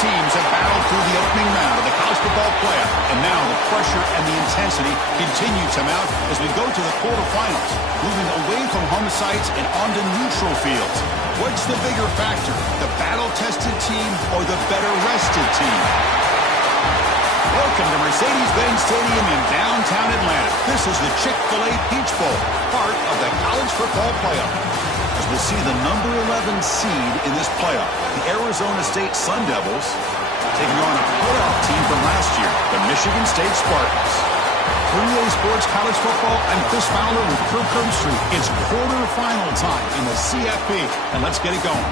teams have battled through the opening round of the college football playoff, and now the pressure and the intensity continue to mount as we go to the quarterfinals, moving away from home sites and onto neutral fields. What's the bigger factor, the battle-tested team or the better-rested team? Welcome to Mercedes-Benz Stadium in downtown Atlanta. This is the Chick-fil-A Peach Bowl, part of the college football playoff. As we'll see the number 11 seed in this playoff, the Arizona State Sun Devils, taking on a playoff team from last year, the Michigan State Spartans. For EA Sports College Football, I'm Chris Fowler with Kirk Herbstreit. It's quarterfinal time in the CFP, and let's get it going.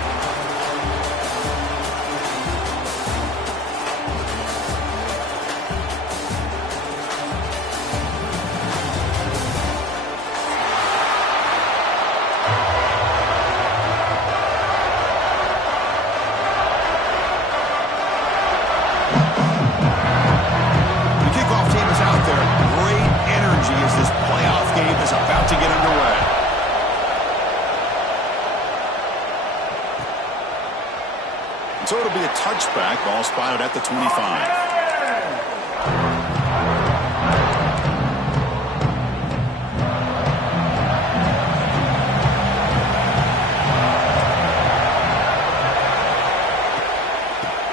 So it'll be a touchback, ball spotted at the 25.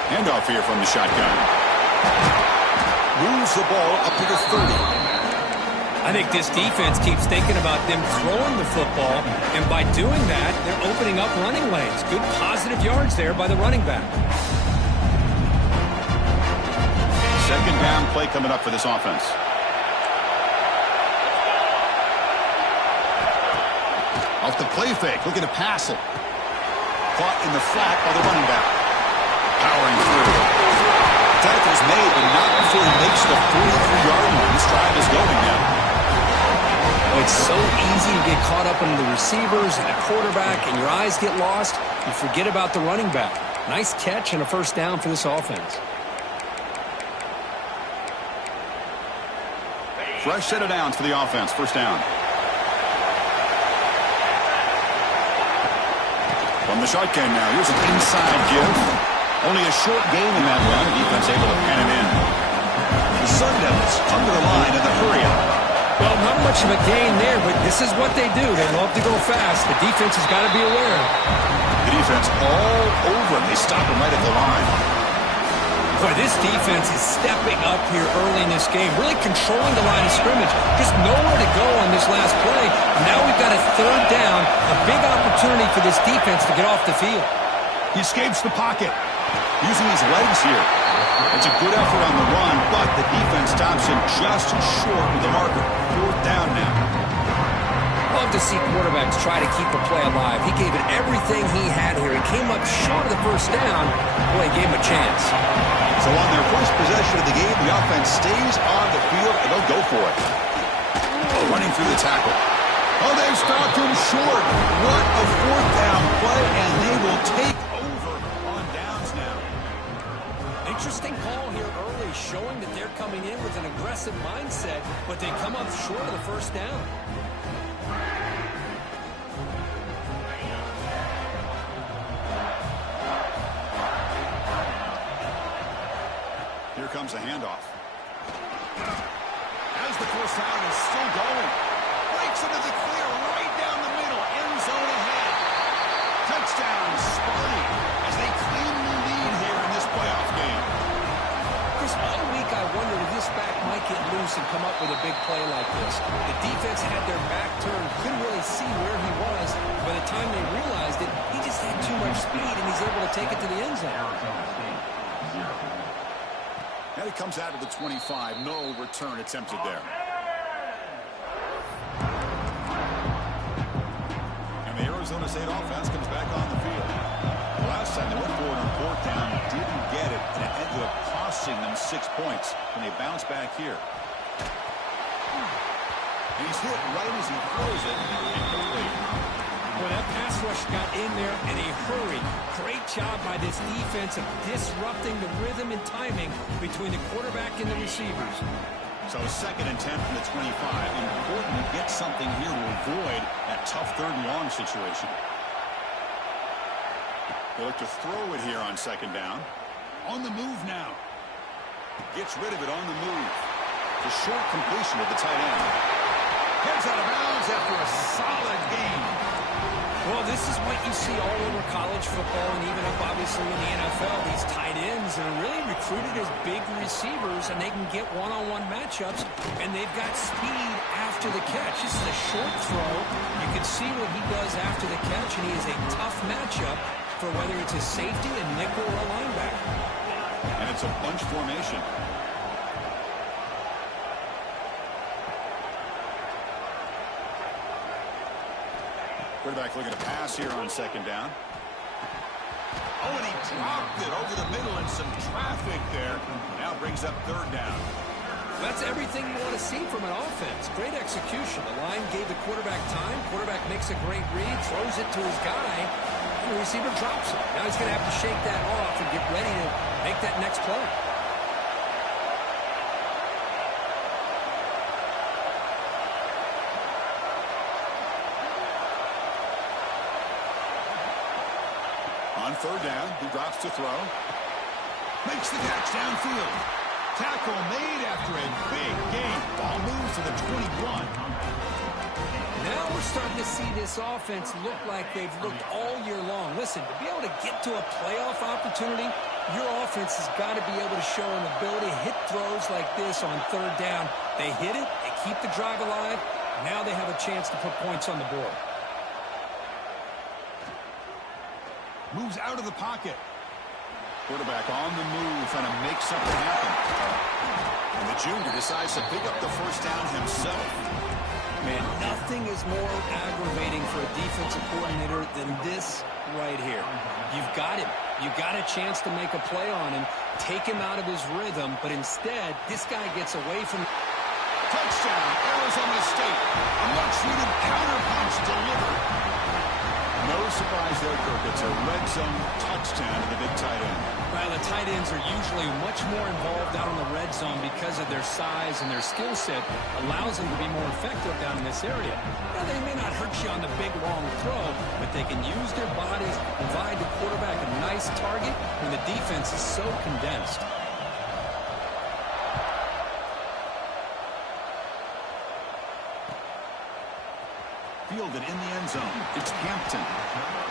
Handoff here from the shotgun. Moves the ball up to the 30. I think this defense keeps thinking about them throwing the football, and by doing that, they're opening up running lanes. Good positive yards there by the running back. Second down play coming up for this offense. Off the play fake, looking to pass it. Caught in the flat by the running back. Powering through. Tackle's made, but not before he makes the 43-yard line. This drive is going now. It's so easy to get caught up in the receivers and the quarterback, and your eyes get lost. You forget about the running back. Nice catch and a first down for this offense. Fresh set of downs for the offense. First down. From the shotgun now. Here's an inside give. Only a short gain in that run. Defense able to pen him in. The Sun Devils come to the line in the hurry-up. Well, not much of a gain there, but this is what they do. They love to go fast. The defense has got to be aware. The defense all over him. They stop him right at the line. Boy, this defense is stepping up here early in this game, really controlling the line of scrimmage. Just nowhere to go on this last play. Now we've got a third down, a big opportunity for this defense to get off the field. He escapes the pocket, using his legs here. It's a good effort on the run, but the defense stops him just short with the marker. Fourth down now. Love to see quarterbacks try to keep a play alive. He gave it everything he had here. He came up short of the first down. Boy, he gave him a chance. So on their first possession of the game, the offense stays on the field, and they'll go for it. Running through the tackle. Oh, they've stopped him short. What a fourth down play, and they will take over on downs now. Interesting call here early, showing that they're coming in with an aggressive mindset, but they come up short of the first down. Here comes a handoff. As the first down is still going. Breaks into the clear right down the middle. End zone ahead. Touchdown, Sparty, as they claim the lead here in this playoff game. Chris, all week I wondered if this back might get loose and come up with a big play like this. The defense had their back turned, couldn't really see where he was. By the time they realized it, he just had too much speed, and he's able to take it to the end zone. And it comes out of the 25. No return attempted there. And the Arizona State offense comes back on the field. Last time they went for it on fourth down, didn't get it, and it ended up costing them 6 points when they bounce back here. And he's hit right as he throws it, incomplete. Well, that pass rush got in there in a hurry. Great job by this defense of disrupting the rhythm and timing between the quarterback and the receivers. So second and 10 from the 25. Important to get something here to avoid that tough third and long situation. They look to throw it here on second down. On the move now. Gets rid of it on the move. The short completion of the tight end. Heads out of bounds after a solid game. Well, this is what you see all over college football and even up, obviously, in the NFL. These tight ends are really recruited as big receivers, and they can get one-on-one matchups, and they've got speed after the catch. This is a short throw. You can see what he does after the catch, and he is a tough matchup for whether it's a safety, a nickel, or a linebacker. And it's a bunch formation. Quarterback looking to pass here on second down. Oh, and he dropped it over the middle and some traffic there. Now brings up third down. That's everything you want to see from an offense. Great execution. The line gave the quarterback time. Quarterback makes a great read, throws it to his guy, and the receiver drops it. Now he's going to have to shake that off and get ready to make that next play. On third down, he drops to throw. Makes the catch downfield. Tackle made after a big gain. Ball moves to the 21. Now we're starting to see this offense look like they've looked all year long. Listen, to be able to get to a playoff opportunity, your offense has got to be able to show an ability to hit throws like this on third down. They hit it, they keep the drive alive. Now they have a chance to put points on the board. Moves out of the pocket. Quarterback on the move, trying to make something happen. And the junior decides to pick up the first down himself. Man, nothing is more aggravating for a defensive coordinator than this right here. You've got him. You've got a chance to make a play on him, take him out of his rhythm, but instead, this guy gets away from... Touchdown, Arizona State. A much-needed counterpunch delivered. No surprise there, Kirk. It's a red zone touchdown to the big tight end. Well, the tight ends are usually much more involved down in the red zone because of their size and their skill set allows them to be more effective down in this area. Now, they may not hurt you on the big, long throw, but they can use their bodies, provide the quarterback a nice target when the defense is so condensed. Fielded in the end zone. It's Hampton.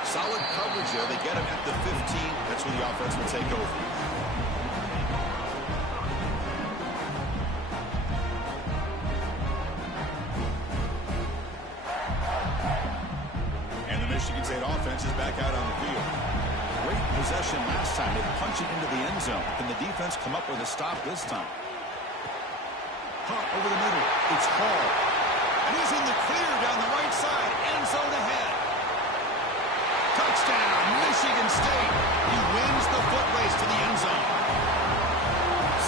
Solid coverage there. They get him at the 15. That's where the offense will take over. And the Michigan State offense is back out on the field. Great possession last time. They punch it into the end zone. Can the defense come up with a stop this time? Hot over the middle. It's Hall. And he's in the clear down the right side. End zone ahead. Touchdown, Michigan State. He wins the foot race to the end zone.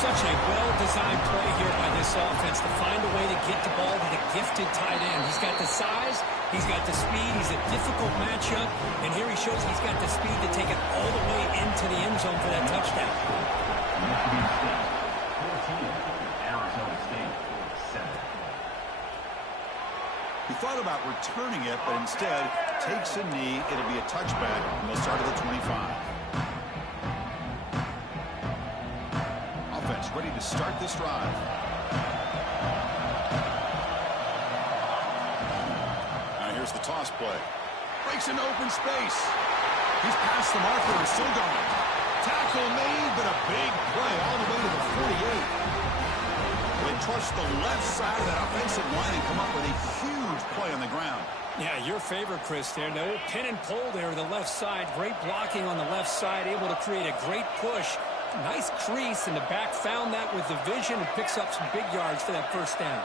Such a well-designed play here by this offense to find a way to get the ball to the gifted tight end. He's got the size. He's got the speed. He's a difficult matchup. And here he shows he's got the speed to take it all the way into the end zone for that touchdown. He thought about returning it, but instead takes a knee. It'll be a touchback, and they'll start at the 25. Offense ready to start this drive. Now here's the toss play. Breaks into open space. He's past the marker and still going. Tackle made, but a big play all the way to the 48. They trust the left side of that offensive line and come up with a huge play on the ground. Yeah, your favorite, Chris, there. No pin and pull there to the left side. Great blocking on the left side, able to create a great push. Nice crease in the back. Found that with the vision and picks up some big yards for that first down.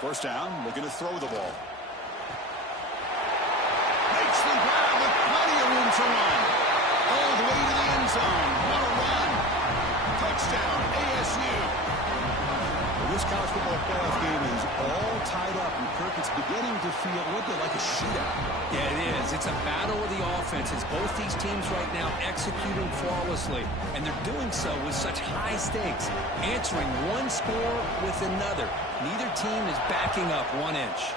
First down, looking to throw the ball. Makes the grab with plenty of room to run. All the way to the end zone. What a run. Touchdown, ASU. Well, this college football playoff game is all tied up, and Kirk, it's beginning to feel a little bit like a shootout. Yeah, it is. It's a battle of the offenses. Both these teams right now executing flawlessly, and they're doing so with such high stakes, answering one score with another. Neither team is backing up 1 inch.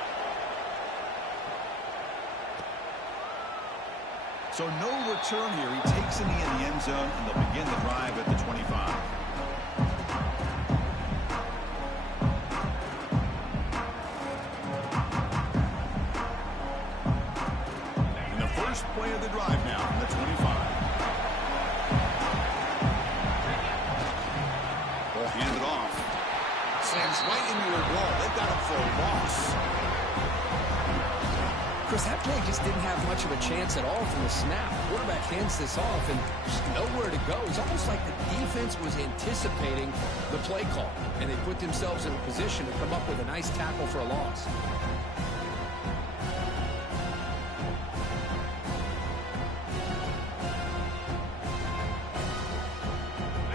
So no return here. He takes it in the end zone, and they'll begin the drive at the 25. And the first play of the drive now from the 25. Ball handed off. Slams right into a wall. They got him for a loss. Chris, that play just didn't have much of a chance at all from the snap. Quarterback hands this off and just nowhere to go. It's almost like the defense was anticipating the play call, and they put themselves in a position to come up with a nice tackle for a loss.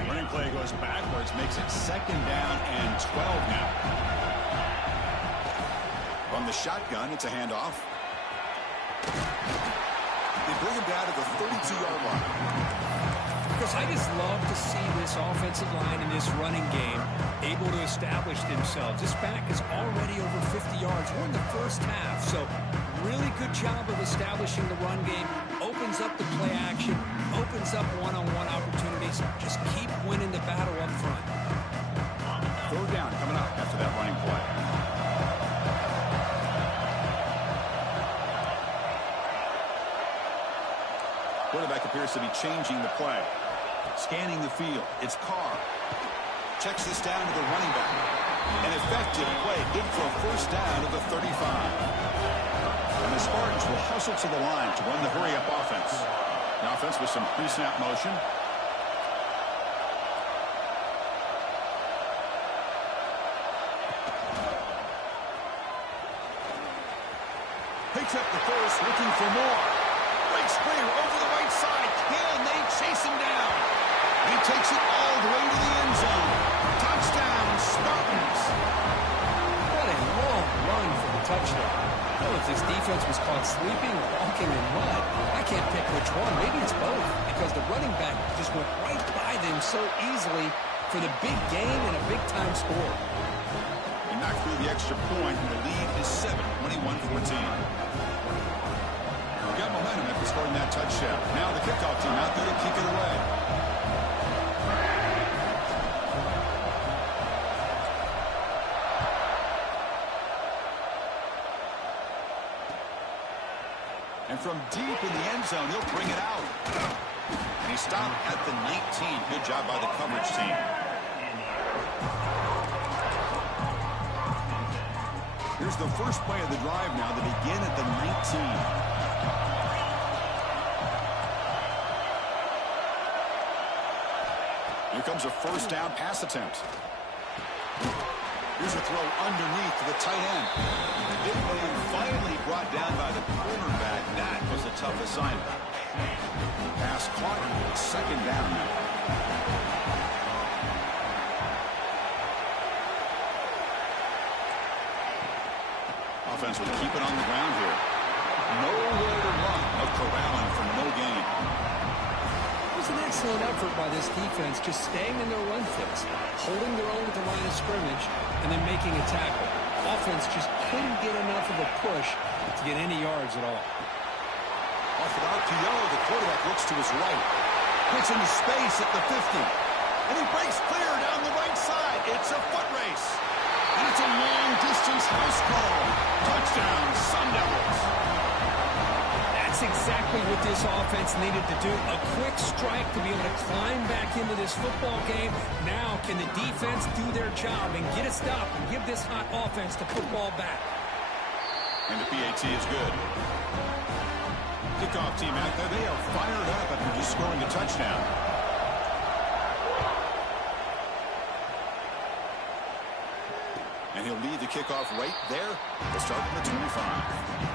Running play goes backwards, makes it 2nd down and 12 now. From the shotgun, it's a handoff. They bring him down to the 32-yard line. Chris, I just love to see this offensive line in this running game able to establish themselves. This back is already over 50 yards. We're in the first half, so really good job of establishing the run game. Opens up the play action, opens up one-on-one opportunities. Just keep winning the battle up front. 3rd down coming up after that running play. Quarterback appears to be changing the play. Scanning the field. It's Carr. Checks this down to the running back. An effective play. Good for a 1st down to the 35. And the Spartans will hustle to the line to run the hurry-up offense. The offense with some pre-snap motion. Picks up the first, looking for more. Great screen over the right side. Can they chase him down? He takes it all the way to the end zone. Touchdown, Spartans. What a long run for the touchdown. I don't know if this defense was caught sleeping or walking in mud. I can't pick which one. Maybe it's both, because the running back just went right by them so easily for the big game and a big-time score. He knocked through the extra point, and the lead is 7, 21-14. Got momentum after scoring that touchdown. Now the kickoff team out there to kick it away. And from deep in the end zone, he'll bring it out. And he stopped at the 19. Good job by the coverage team. Here's the first play of the drive now. They begin at the 19. Here comes a 1st down pass attempt. Here's a throw underneath to the tight end. The big man finally brought down by the cornerback. That was a tough assignment. Pass caught. 2nd down now. Offense will keep it on the ground here. Nowhere to run. A corralling for no gain. It was an excellent effort by this defense, just staying in their run fix, holding their own at the line of scrimmage, and then making a tackle. Offense just couldn't get enough of a push to get any yards at all. Off an RPO, the quarterback looks to his right. Puts into space at the 50. And he breaks clear down the right side. It's a foot race. And it's a long-distance house call. Touchdown, Sun Devils. That's exactly what this offense needed to do. A quick strike to be able to climb back into this football game. Now can the defense do their job and get a stop and give this hot offense the football back? And the PAT is good. Kickoff team out there, they are fired up after just scoring a touchdown. And he'll lead the kickoff right there. They'll start from the 25.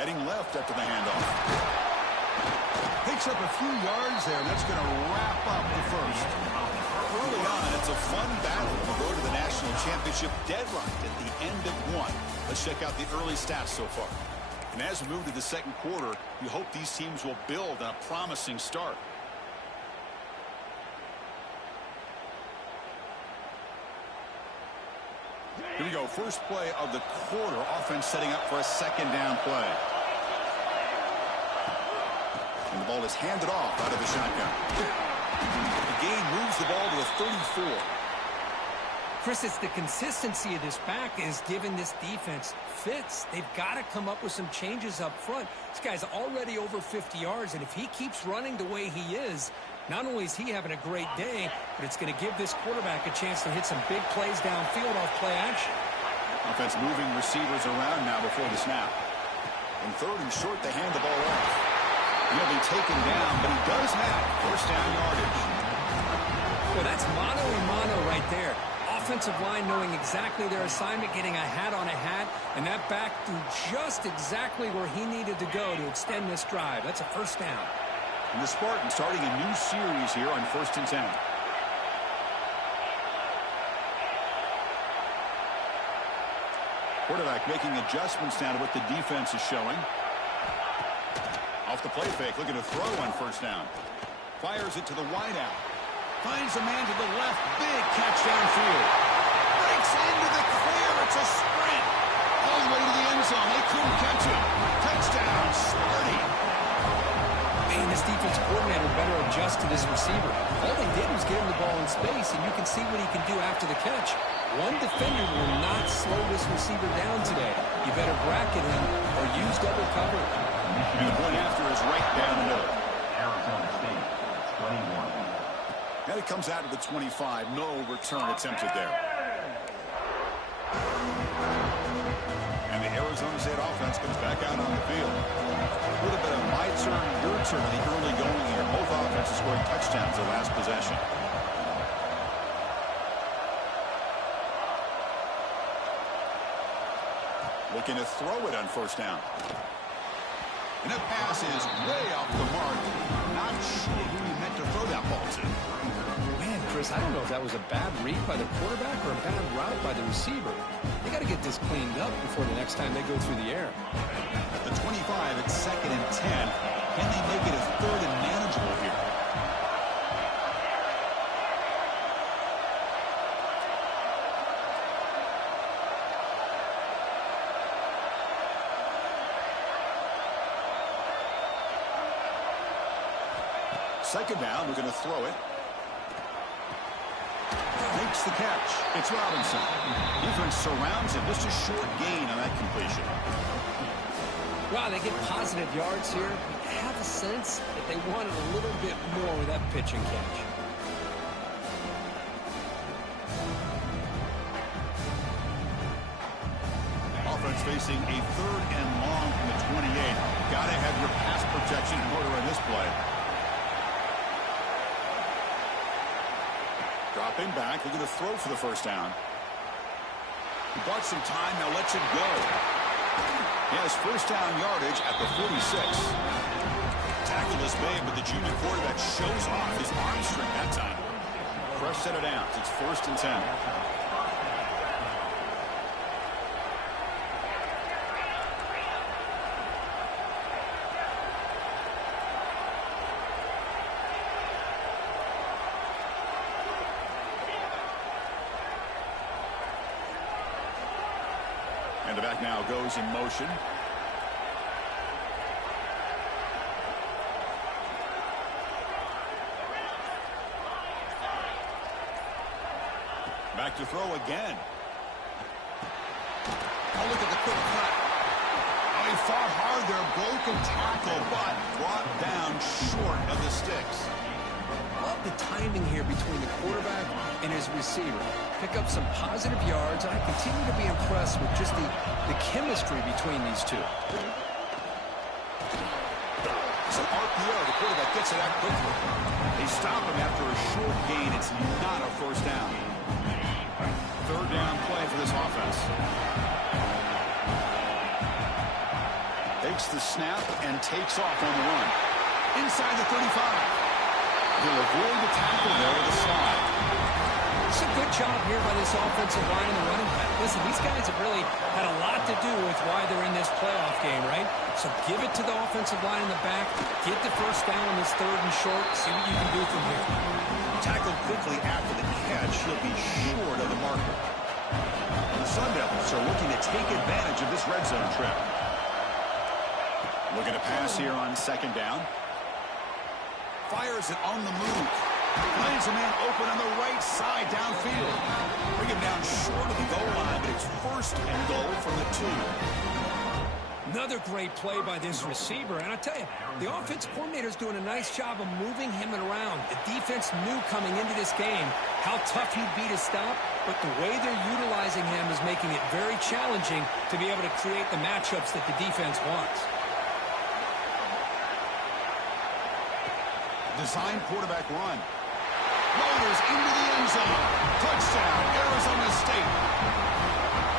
Heading left after the handoff. Picks up a few yards there, and that's going to wrap up the first. Early on, it's a fun battle on the road to the national championship deadlocked at the end of one. Let's check out the early stats so far. And as we move to the second quarter, you hope these teams will build on a promising start. Here we go. First play of the quarter. Offense setting up for a second down play. And the ball is handed off out of the shotgun. The gain moves the ball to the 34. Chris, it's the consistency of this back is giving this defense fits. They've got to come up with some changes up front. This guy's already over 50 yards, and if he keeps running the way he is, not only is he having a great day, but it's going to give this quarterback a chance to hit some big plays downfield off play action. Offense moving receivers around now before the snap. In third and short, they hand the ball off. He'll be taken down, but he does have first down yardage. Well, that's mano-a-mano right there. Offensive line knowing exactly their assignment, getting a hat on a hat, and that back threw just exactly where he needed to go to extend this drive. That's a first down. And the Spartans starting a new series here on 1st and 10. Quarterback making adjustments now to what the defense is showing. Off the play fake, looking to throw on first down. Fires it to the wideout. Finds a man to the left. Big catch downfield. Breaks into the clear. It's a sprint. All the way to the end zone. They couldn't catch him. Touchdown, Sparty. Man, this defense coordinator better adjust to this receiver. All they did was get him the ball in space, and you can see what he can do after the catch. One defender will not slow this receiver down today. You better bracket him or use double cover. And the point after is right down the middle. Arizona State, 21. And it comes out to the 25. No return attempted there. And the Arizona State offense comes back out on the field. A little bit of my turn, your turn in the early going here. Both offenses scoring touchdowns their last possession. Looking to throw it on first down. And that pass is way off the mark. Not sure who he meant to throw that ball to. Man, Chris, I don't know if that was a bad read by the quarterback or a bad route by the receiver. They got to get this cleaned up before the next time they go through the air. At the 25, it's 2nd and 10. Can they make it a 3rd and manageable here? Second down, we're going to throw it. Makes the catch. It's Robinson. Defense surrounds him. Just a short gain on that completion. Wow, they get positive yards here. I have a sense that they wanted a little bit more with that pitch and catch. Offense facing a 3rd and long from the 28. Got to have your pass protection in order on this play. Dropping back, they're going to throw for the first down. He bought some time, now lets it go. He has first down yardage at the 46. Tackle is made, but the junior quarterback shows off his arm strength that time. Crush set it out. It's 1st and 10. And the back now goes in motion. Back to throw again. Oh, look at the quick cut. Oh, he fought hard there. Broken tackle, but brought down short of the sticks. Love the timing here between the quarterback and his receiver. Pick up some positive yards, and I continue to be impressed with just the chemistry between these two. Some RPO. The quarterback gets it out quickly. They stop him after a short gain. It's not a first down. 3rd down play for this offense. Takes the snap and takes off on the run. Inside the 35. He'll avoid the tackle there with a slide. It's a good job here by this offensive line and the running back. Listen, these guys have really had a lot to do with why they're in this playoff game, right? So give it to the offensive line in the back. Get the first down on this 3rd and short. See what you can do from here. Tackled quickly after the catch. He'll be short of the marker. The Sun Devils are looking to take advantage of this red zone trip. Looking to pass here on 2nd down. Fires it on the move. Finds a man open on the right side downfield. Bring him down short of the goal line, but it's 1st and goal from the 2. Another great play by this receiver. And I tell you, the offense coordinator's doing a nice job of moving him around. The defense knew coming into this game how tough he'd be to stop, but the way they're utilizing him is making it very challenging to be able to create the matchups that the defense wants. Design quarterback run. Motors into the end zone. Touchdown, Arizona State.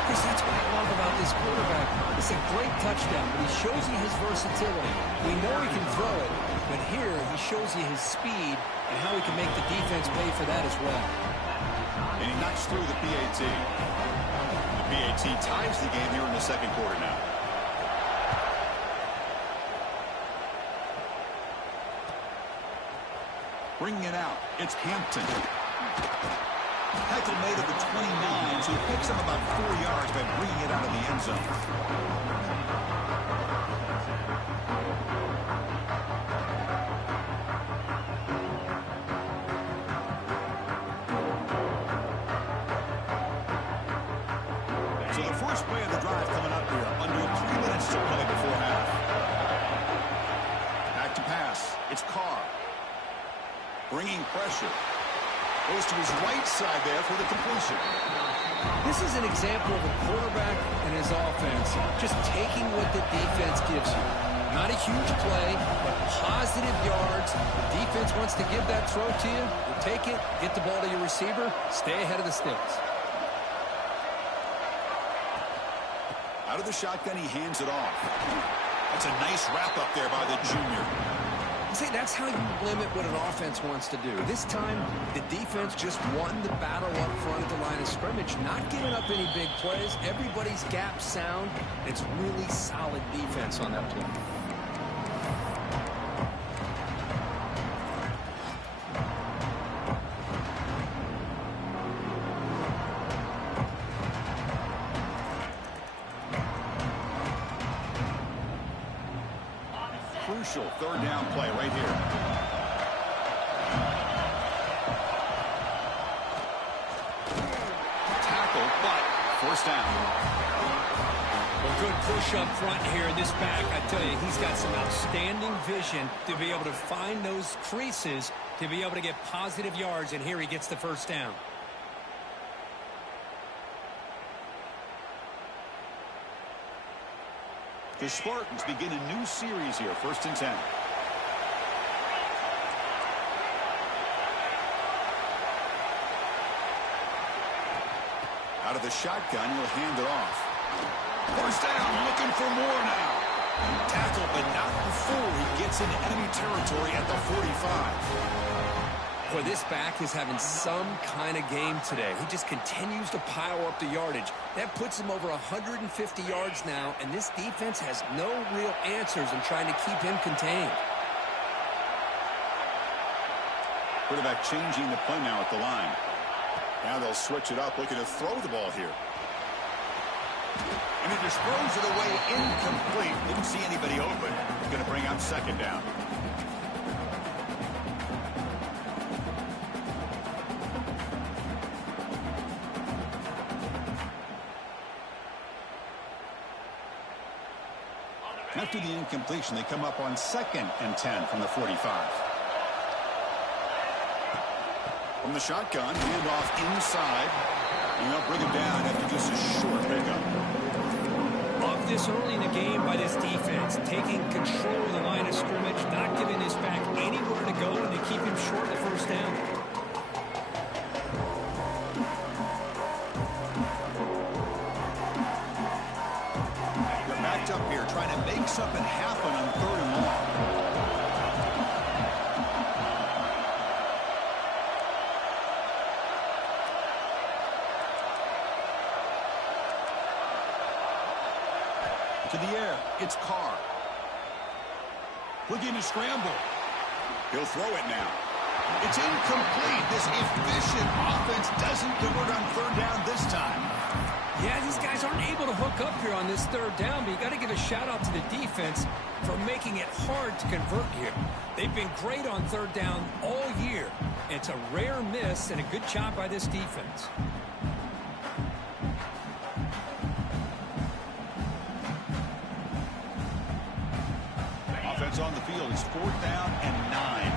Chris, that's what I love about this quarterback. It's a great touchdown, but he shows you his versatility. We know he can throw it, but here he shows you his speed and how he can make the defense pay for that as well. And he knocks through the PAT. The PAT ties the game here in the 2nd quarter now. Bringing it out, it's Hampton. Tackle made at the 29, so he picks him about 4 yards by bringing it out of the end zone. So the first play of the drive coming up here, under 3 minutes to play before half. Back to pass, it's Carr. Bringing pressure. Goes to his right side there for the completion. This is an example of a quarterback and his offense just taking what the defense gives you. Not a huge play, but positive yards. The defense wants to give that throw to you. You take it, get the ball to your receiver, stay ahead of the sticks. Out of the shotgun, he hands it off. That's a nice wrap-up there by the junior. See, that's how you limit what an offense wants to do. This time, the defense just won the battle up front at the line of scrimmage, not giving up any big plays. Everybody's gap sound. It's really solid defense on that play. Crucial 3rd down play right here. Tackle, but 1st down. Well, good push up front here in this back. I tell you, he's got some outstanding vision to be able to find those creases, to be able to get positive yards, and here he gets the 1st down. The Spartans begin a new series here, 1st and 10. Out of the shotgun, he'll hand it off. 1st down, looking for more now. Tackle, but not before he gets into enemy territory at the 45. Boy, this back is having some kind of game today. He just continues to pile up the yardage. That puts him over 150 yards now, and this defense has no real answers in trying to keep him contained. Quarterback changing the play now at the line. Now they'll switch it up, looking to throw the ball here. And he just throws it away incomplete. Didn't see anybody open. Going to bring up 2nd down. After the incompletion, they come up on 2nd and 10 from the 45. From the shotgun, handoff inside. And they'll bring him down after just a short pickup. Love this early in the game by this defense, taking control of the line of scrimmage, not giving this back anywhere to go, and they keep him short of the 1st down. They're backed up here, trying to make breaks up and happen on 3rd and long. To the air, it's Carr. Looking to scramble. He'll throw it now. It's incomplete. This efficient offense doesn't convert on 3rd down this time. Yeah, these guys aren't able to hook up here on this 3rd down, but you got to give a shout out to the defense for making it hard to convert here. They've been great on 3rd down all year. It's a rare miss and a good job by this defense. Offense on the field. It's 4th down and 9.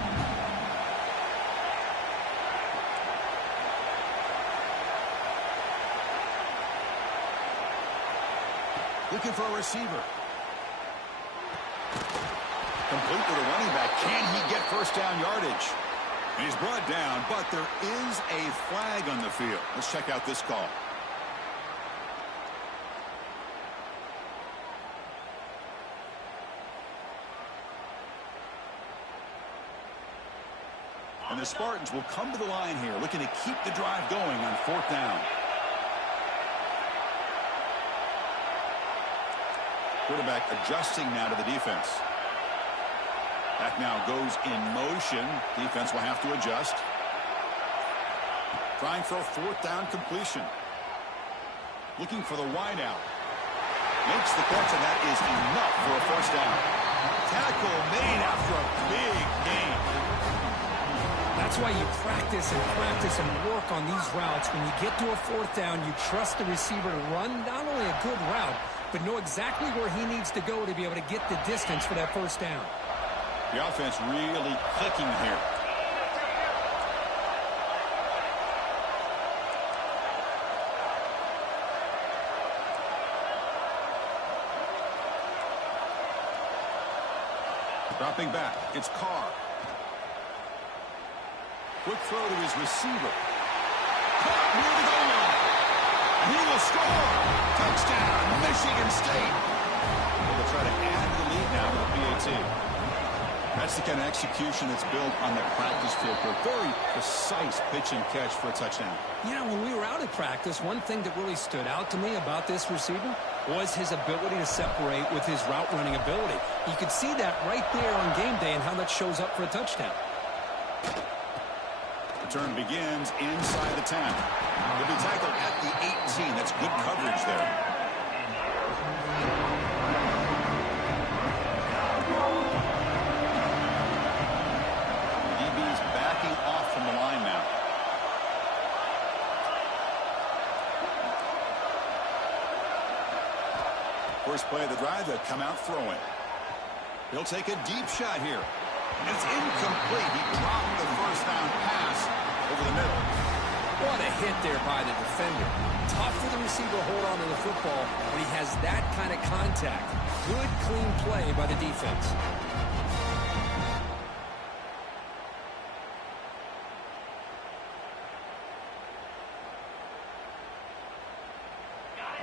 Looking for a receiver. Complete to the running back. Can he get 1st down yardage? And he's brought down, but there is a flag on the field. Let's check out this call. And the Spartans will come to the line here, looking to keep the drive going on 4th down. Quarterback adjusting now to the defense. Back now goes in motion. Defense will have to adjust. Trying for a 4th down completion. Looking for the wideout. Makes the catch, and that is enough for a 1st down. Tackle made after a big gain. That's why you practice and work on these routes. When you get to a 4th down, you trust the receiver to run not only a good route, but know exactly where he needs to go to be able to get the distance for that 1st down. The offense really clicking here. Dropping back, it's Carr. Quick throw to his receiver. Caught near the goal line. And he will score. Touchdown, Michigan State. They'll try to add to the lead now with a PAT. That's the kind of execution that's built on the practice field. A very precise pitch and catch for a touchdown. You know, when we were out at practice, one thing that really stood out to me about this receiver was his ability to separate with his route running ability. You could see that right there on game day and how that shows up for a touchdown. Return begins inside the 10. He'll be tackled at the 18. That's good coverage there. DB's backing off from the line now. First play of the drive, they'll come out throwing. He'll take a deep shot here. It's incomplete. He dropped the 1st down pass over the middle. What a hit there by the defender. Tough for the receiver to hold on to the football when he has that kind of contact. Good, clean play by the defense.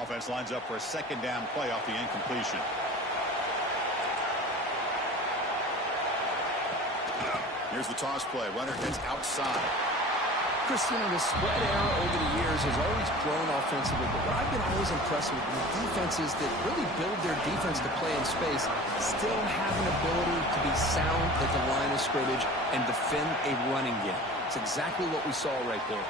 Offense lines up for a 2nd down play off the incompletion. Here's the toss play. Runner gets outside. Christian, the spread era over the years has always grown offensively, but what I've been always impressed with is defenses that really build their defense to play in space still have an ability to be sound at the line of scrimmage and defend a running game. It's exactly what we saw right there.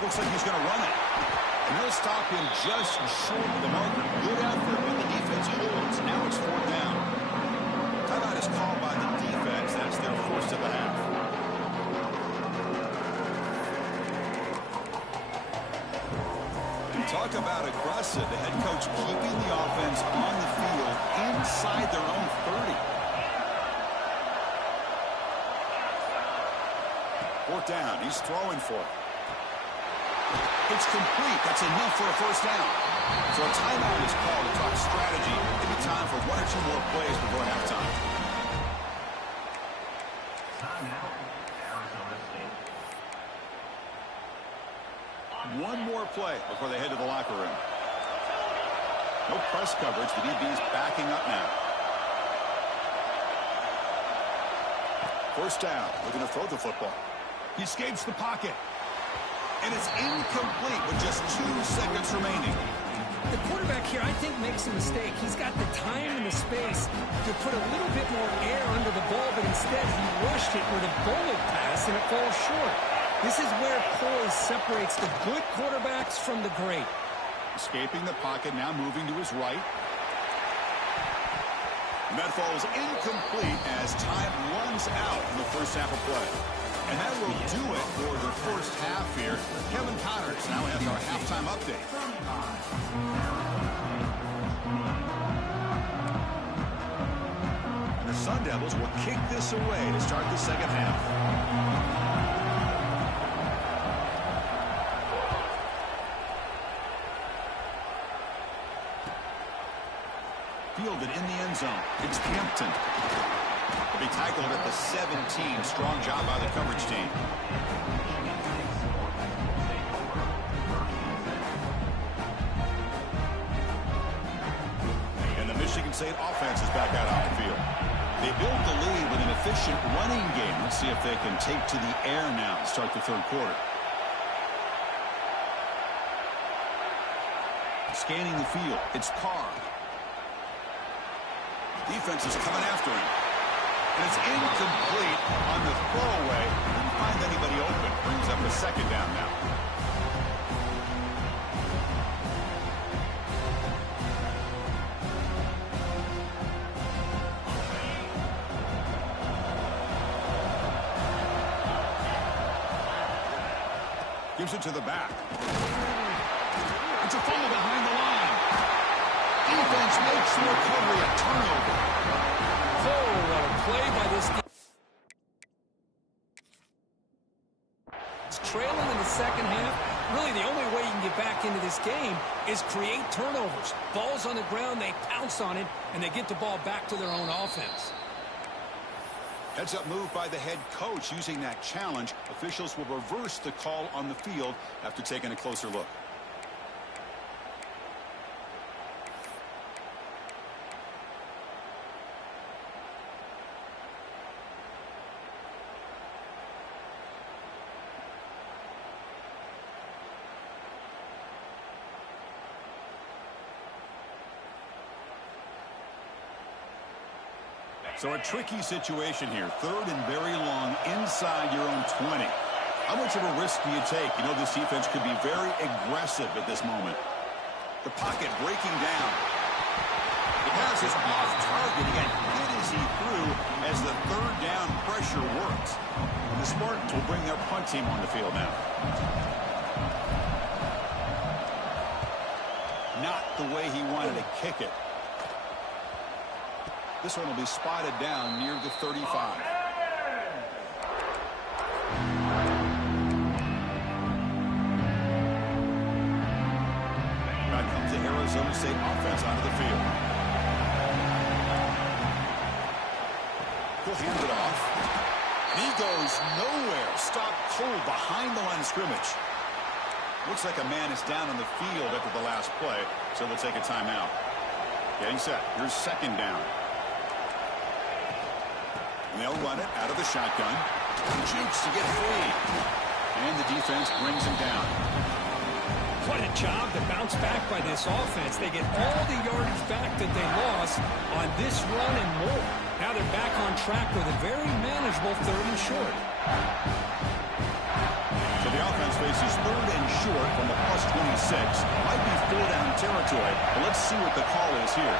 Looks like he's going to run it. And they'll stop him just short of the marker. Good effort, but the defense holds. Now it's 4th down. Timeout is called by the defense. That's their 1st of the half. Talk about aggressive. The head coach keeping the offense on the field inside their own 30. 4th down. He's throwing for it. It's complete. That's enough for a 1st down. So a timeout is called to talk strategy. Maybe time for 1 or 2 more plays before halftime. Timeout, Arizona State. One more play before they head to the locker room. No press coverage. The DB's backing up First down. Looking to throw the football. He escapes the pocket. And it's incomplete with just 2 seconds remaining. The quarterback here, I think, makes a mistake. He's got the time and the space to put a little bit more air under the ball, but instead he rushed it with a bullet pass, and it falls short. This is where poise separates the good quarterbacks from the great. Escaping the pocket, now moving to his right. And that falls incomplete as time runs out in the first half of play. And that will do it for the first half here. Kevin Connors now has our halftime update. And the Sun Devils will kick this away to start the second half. Fielded in the end zone. It's Hampton. Will be tackled at the 17. Strong job by the coverage team. And the Michigan State offense is back out on the field. They built the lead with an efficient running game. Let's see if they can take to the air now to start the third quarter. Scanning the field. It's Carr. Defense is coming after him. And it's incomplete on the throwaway. Didn't find anybody open. Brings up a second down now. Gives it to the back. It's a fumble behind the line. Defense makes the recovery a turnover. Oh, what a play by this defense. It's trailing in the second half. Really, the only way you can get back into this game is create turnovers. Ball's on the ground, they pounce on it, and they get the ball back to their own offense. Heads-up move by the head coach using that challenge. Officials will reverse the call on the field after taking a closer look. So a tricky situation here. Third and very long inside your own 20. How much of a risk do you take? You know, this defense could be very aggressive at this moment. The pocket breaking down. The pass is off target. He got hit as he threw as the third down pressure works. And the Spartans will bring their punt team on the field now. Not the way he wanted to kick it. This one will be spotted down near the 35. Back comes the Arizona State offense onto the field. He'll hand it off. And he goes nowhere. Stopped cold behind the line of scrimmage. Looks like a man is down on the field after the last play, so they'll take a timeout. Getting set. Here's second down. And they'll run it out of the shotgun. Jukes to get free. And the defense brings him down. What a job to bounce back by this offense. They get all the yardage back that they lost on this run and more. Now they're back on track with a very manageable third and short. So the offense faces third and short from the plus 26. Might be four down territory, but let's see what the call is here.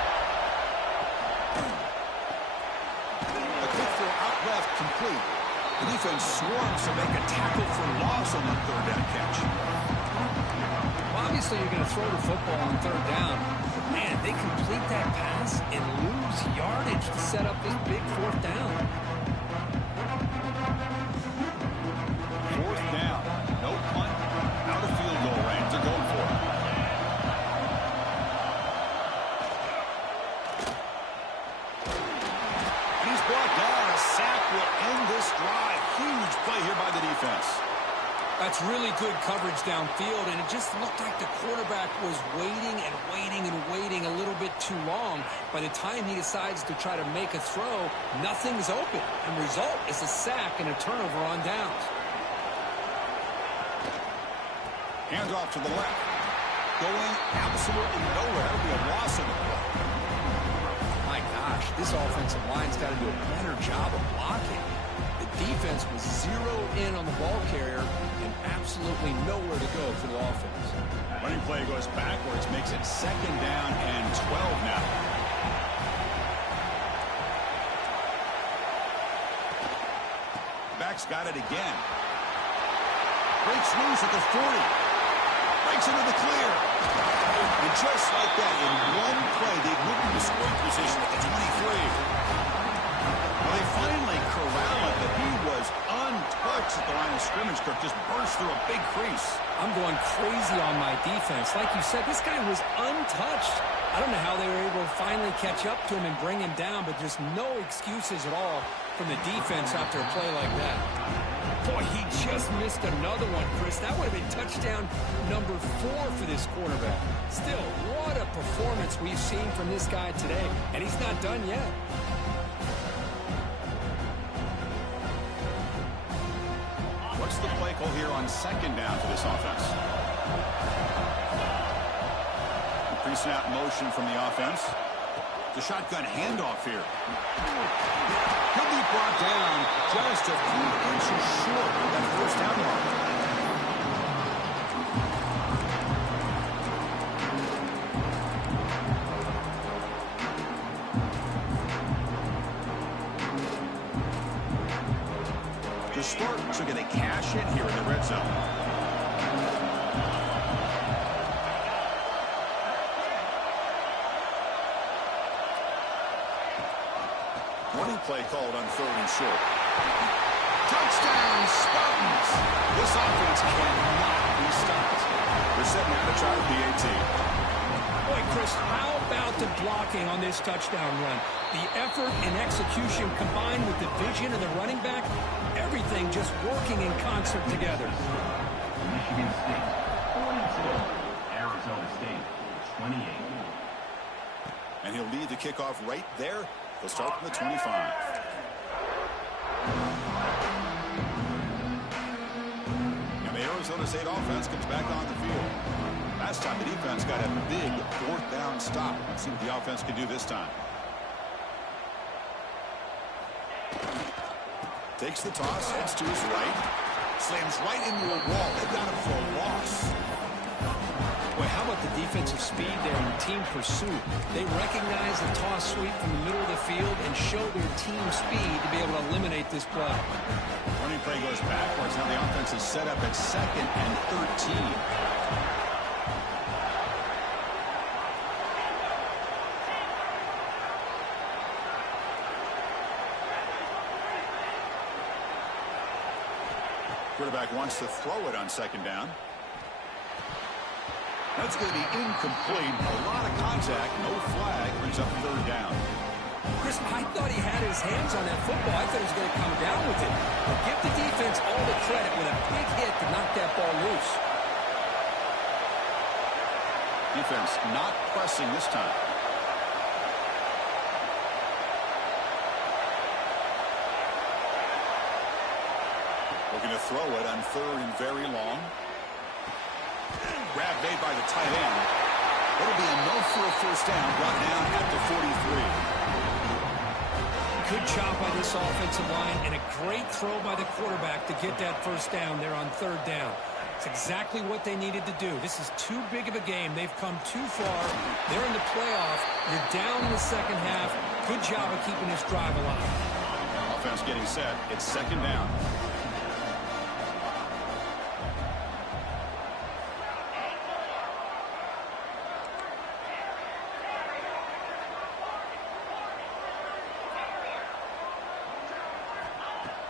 Left complete. The defense swarms to make a tackle for loss on that third down catch. Well, obviously you're going to throw the football on third down. Man, they complete that pass and lose yardage to set up this big fourth down. Fourth down. No punt. Out of field goal range. They're going for it. He's brought down. A sack will end this drive. Huge play here by the defense. That's really good coverage downfield, and it just looked like the quarterback was waiting and waiting and waiting a little bit too long. By the time he decides to try to make a throw, nothing's open. And result is a sack and a turnover on downs. Hands off to the left. Going absolutely nowhere. It'll be a loss in the play. My gosh, this offensive line's got to do a better job of blocking. The defense was zeroed in on the ball carrier and absolutely nowhere to go for the offense. Running play goes backwards, makes it 2nd down and 12 now. Back's got it again. Breaks loose at the 40. Breaks into the clear. And just like that, in one play, they moved into scoring position at the 23. Well, they finally corral it, but he was untouched at the line of scrimmage. Kirk just burst through a big crease. I'm going crazy on my defense. Like you said, this guy was untouched. I don't know how they were able to finally catch up to him and bring him down, but just no excuses at all from the defense after a play like that. Boy, he just missed another one, Chris. That would have been touchdown number 4 for this quarterback. Still, what a performance we've seen from this guy today, and he's not done yet. What's the play call here on 2nd down for this offense? Pre-snap motion from the offense. The shotgun handoff here. He'll be brought down just a few inches short of that 1st down mark. The Spartans are going to cash in here in the red zone. Running play called on 3rd and short. Touchdown, Spartans! This offense cannot be stopped. They're setting out to try the PAT. Boy, Chris, how about the blocking on this touchdown run? The effort and execution combined with the vision of the running back, everything just working in concert together. Michigan State 42, Arizona State 28. And he'll lead the kickoff right there. They'll start from the 25. And the Arizona State offense comes back on the field. Last time the defense got a big 4th down stop. Let's see what the offense can do this time. Takes the toss, heads to his right. Slams right into a wall. They got him for a loss. Boy, how about the defensive speed there in team pursuit? They recognize the toss sweep from the middle of the field and show their team speed to be able to eliminate this play. Running play goes backwards. Now the offense is set up at 2nd and 13. Quarterback wants to throw it on 2nd down. That's going to be incomplete. A lot of contact. No flag. Brings up 3rd down. Chris, I thought he had his hands on that football. I thought he was going to come down with it. But give the defense all the credit with a big hit to knock that ball loose. Defense not pressing this time. Looking to throw it on 3rd and very long. Grab made by the tight end. It'll be enough for a 1st down. Brought down at the 43. Good job by this offensive line and a great throw by the quarterback to get that 1st down there on 3rd down. It's exactly what they needed to do. This is too big of a game. They've come too far. They're in the playoff. You're down in the 2nd half. Good job of keeping this drive alive. Offense getting set. It's 2nd down.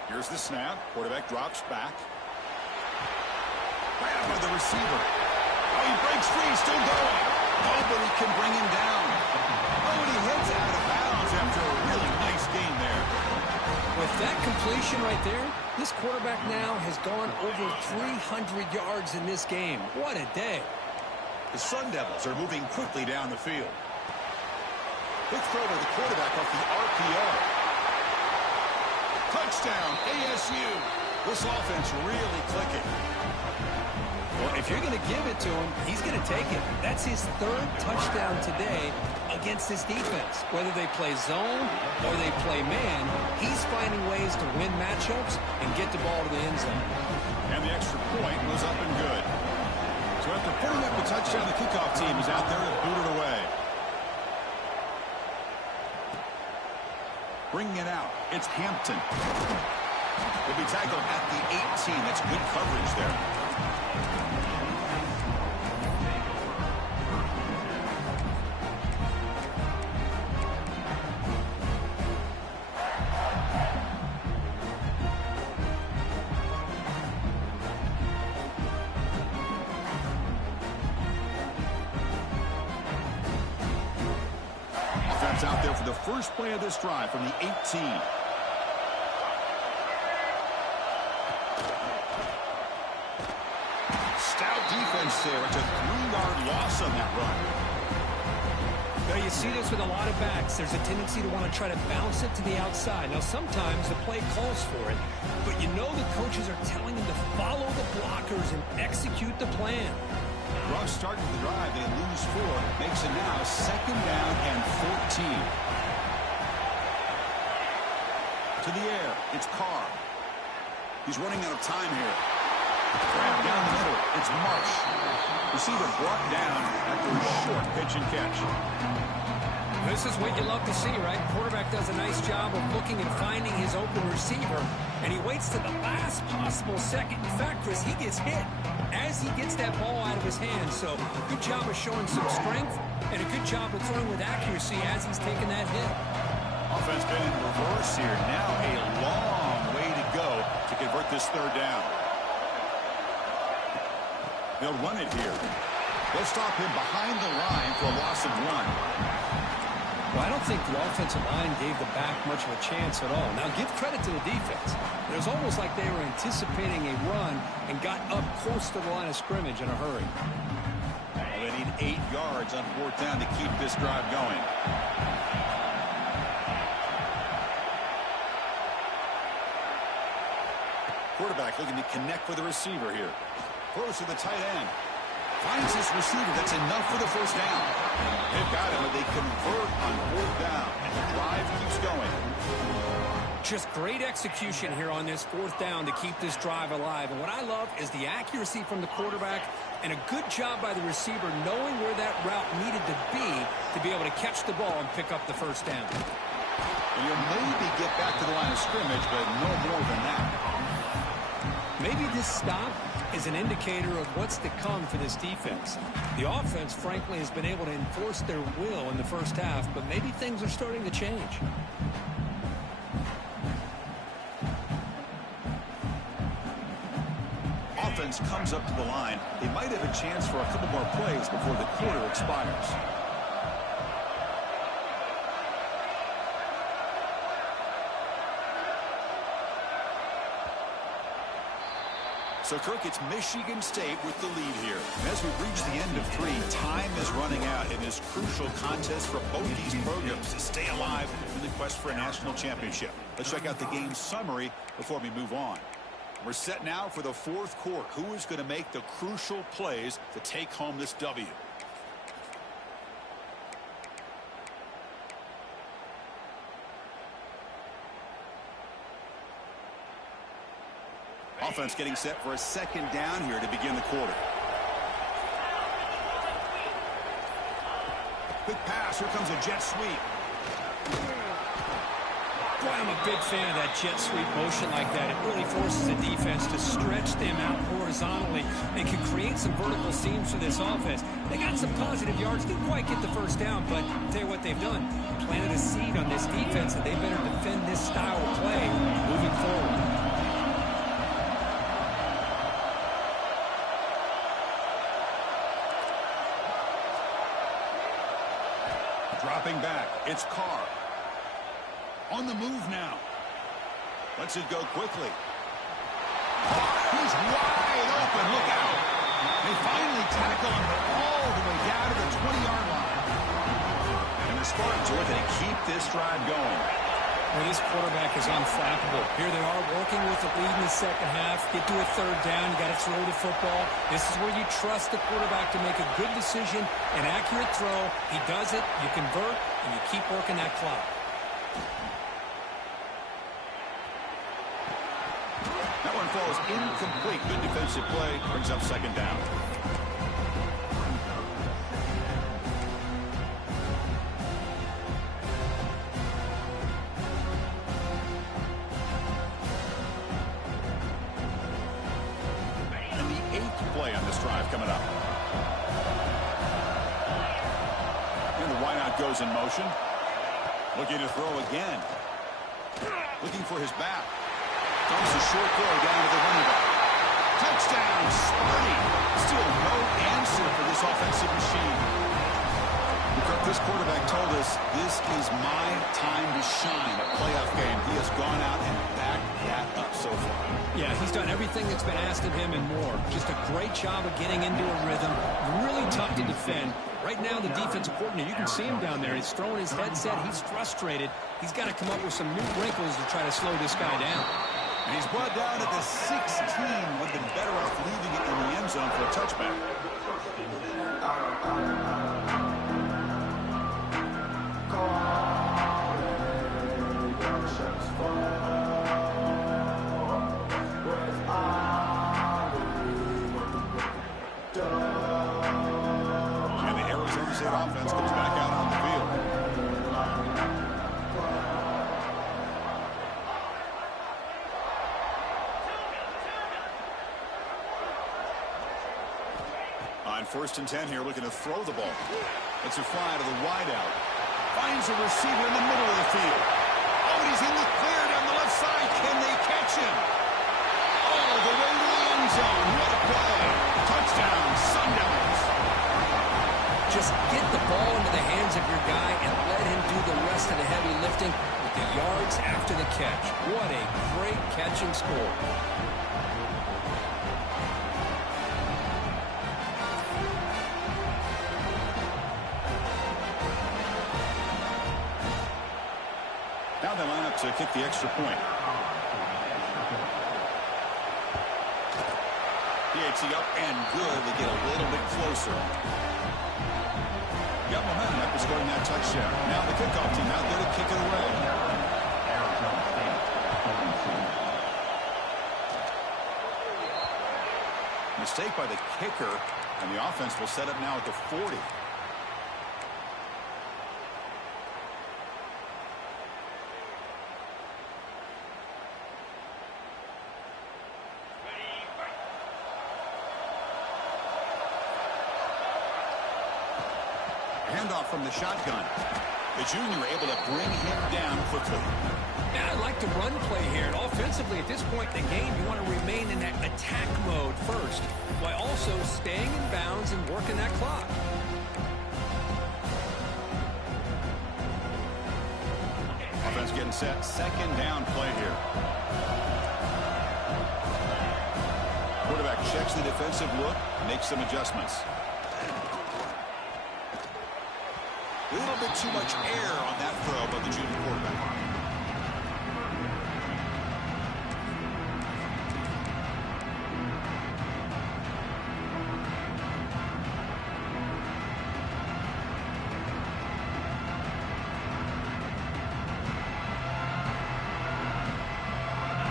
Here's the snap. Quarterback drops back. Grabbed by the receiver. Oh, he breaks free. Still going. Nobody can bring him down. Oh, and he heads out of bounds after a really nice game there. With that completion right there, This quarterback now has gone over 300 yards in this game. What a day. The Sun Devils are moving quickly down the field. Quick throw to the quarterback off the RPO. Touchdown, ASU. This offense really clicking. Well, if you're going to give it to him, he's going to take it. That's his third touchdown today against this defense. Whether they play zone or they play man, he's finding ways to win matchups and get the ball to the end zone. And the extra point was up and good. So after putting up a touchdown, the kickoff team is out there to boot it away. Bringing it out, it's Hampton. He'll be tackled at the 18. That's good coverage there. Offense out there for the first play of this drive from the 18. Defense there. It's a 3-yard loss on that run. Now you see this with a lot of backs. There's a tendency to want to try to bounce it to the outside. Now sometimes the play calls for it, but you know the coaches are telling them to follow the blockers and execute the plan. Rough start to the drive. They lose 4. Makes it now 2nd down and 14. To the air. It's Carr. He's running out of time here. Grab down the middle. It's Marsh. Receiver brought down after a short pitch and catch. This is what you love to see, right? Quarterback does a nice job of looking and finding his open receiver, and he waits to the last possible second. In fact, Chris, he gets hit as he gets that ball out of his hand. So good job of showing some strength and a good job of throwing with accuracy as he's taking that hit. Offense been in reverse here. Now a long way to go to convert this 3rd down. They'll run it here. They'll stop him behind the line for a loss of 1. Well, I don't think the offensive line gave the back much of a chance at all. Now, give credit to the defense. It was almost like they were anticipating a run and got up close to the line of scrimmage in a hurry. Well, they need 8 yards on 4th down to keep this drive going. Quarterback looking to connect with the receiver here. Throws to the tight end. Finds this receiver. That's enough for the 1st down. They've got him, but they convert on 4th down. And the drive keeps going. Just great execution here on this 4th down to keep this drive alive. And what I love is the accuracy from the quarterback and a good job by the receiver knowing where that route needed to be able to catch the ball and pick up the 1st down. And you'll maybe get back to the line of scrimmage, but no more than that. Maybe this stop is an indicator of what's to come for this defense. The offense, frankly, has been able to enforce their will in the 1st half, but maybe things are starting to change. Offense comes up to the line. They might have a chance for a couple more plays before the quarter expires. So, Kirk, it's Michigan State with the lead here. And as we reach the end of 3, time is running out in this crucial contest for both these programs to stay alive in the quest for a national championship. Let's check out the game summary before we move on. We're set now for the 4th quarter. Who is going to make the crucial plays to take home this W? Offense getting set for a 2nd down here to begin the quarter. Quick pass. Here comes a jet sweep. Boy, I'm a big fan of that jet sweep motion like that. It really forces the defense to stretch them out horizontally and can create some vertical seams for this offense. They got some positive yards. Didn't quite get the 1st down, but I'll tell you what they've done. Planted a seed on this defense that they better defend this style of play moving forward. Dropping back, it's Carr. On the move now. Lets it go quickly. He's wide open. Look out. They finally tackle him all the way down to the 20-yard line. And the Spartans are looking to keep this drive going. Well, this quarterback is unflappable. Here they are working with the lead in the second half. Get to a third down. You got to throw the football. This is where you trust the quarterback to make a good decision, an accurate throw. He does it, you convert, and you keep working that clock. That one falls incomplete. Good defensive play. Brings up second down. Play on this drive coming up. And the wideout goes in motion. Looking to throw again. Looking for his back. Dumps a short throw down to the running back. Touchdown, Sparty. Still no answer for this offensive machine. This quarterback told us this is my time to shine. A playoff game. He has gone out and backed that up so far. Yeah, he's done everything that's been asked of him and more. Just a great job of getting into a rhythm. Really tough to defend. Right now, the defensive coordinator, you can see him down there. He's throwing his headset. He's frustrated. He's got to come up with some new wrinkles to try to slow this guy down. And he's brought down at the 16. Would have been better off leaving it in the end zone for a touchback. And the Arizona State offense comes back out on the field. On 1st and 10 here, looking to throw the ball. It's a fly to the wideout. Finds a receiver in the middle of the field. Oh, and he's in the clear down the left side. Can they catch him? All the way to the end zone. What a play. Touchdown, Sundowns. Just get the ball into the hands of your guy and let him do the rest of the heavy lifting with the yards after the catch. What a great catch and score. Now they line up to kick the extra point. PAT up and good. They get a little bit closer. Got momentum after scoring that touchdown. Now the kickoff team out there to kick it away. Mistake by the kicker, and the offense will set up now at the 40. Handoff from the shotgun. The junior able to bring him down quickly. Now, I like the run play here. And offensively, at this point in the game, you want to remain in that attack mode first, while also staying in bounds and working that clock. Offense getting set. Second down play here. Quarterback checks the defensive look, makes some adjustments. A little bit too much air on that throw by the junior quarterback.